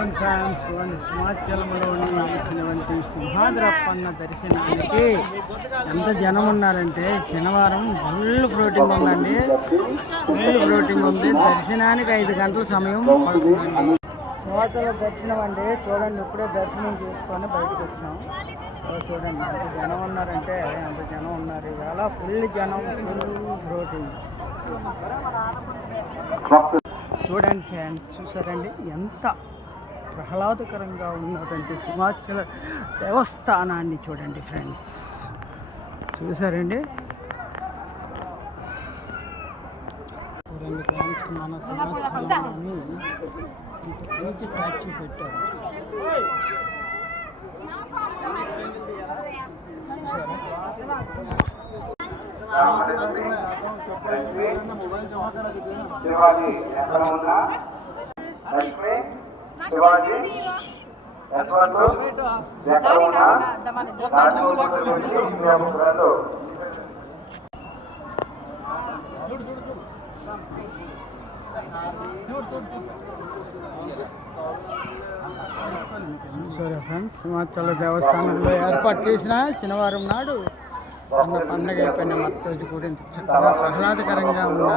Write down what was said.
Welcome friends. సింహాచలంలోని వెలిసినటువంటి సింహాద్రప్పన్న దర్శనానికి ఎంత జనం ఉన్నారంటే శనివారం ఫుల్ ఫ్లోటింగ్ ఉందండి. ఫుల్ ఫ్లోటింగ్ ఉంది. దర్శనానికి 5 గంటల సమయం పడుతుందండి. సింహాచల దర్శనం అండి. చూడండి, ఇప్పుడే దర్శనం చేసుకొని బయటకు వచ్చాం. చూడండి ఎంత జనం ఉన్నారంటే అంత జనం ఉన్నారు. ఇవాళ ఫుల్ జనం, ఫుల్ ఫ్లోటింగ్. చూడండి ఫ్రెండ్స్, చూసారండి ఎంత ప్రహ్లాదకరంగా ఉన్నటువంటి సింహాచల దేవస్థానాన్ని చూడండి ఫ్రెండ్స్. చూసారండి, చూడండి ఫ్రెండ్స్, మన సింహాచలాన్ని మంచి ట్యాక్సీ పెట్టారు. శివాజీ ఎక్కడ ఉన్నా లక్ష్మి శివాజీ యశ్వంతు ఎక్కడ ఉన్నా సరే ఫ్రెండ్స్, సింహాచల దేవస్థానంలో ఏర్పాటు చేసిన శనివారం నాడు అన్న పండుగ అయిపోయిన మొత్తం కూడా ఇంత చక్కగా ప్రహ్లాదకరంగా ఉన్నారు.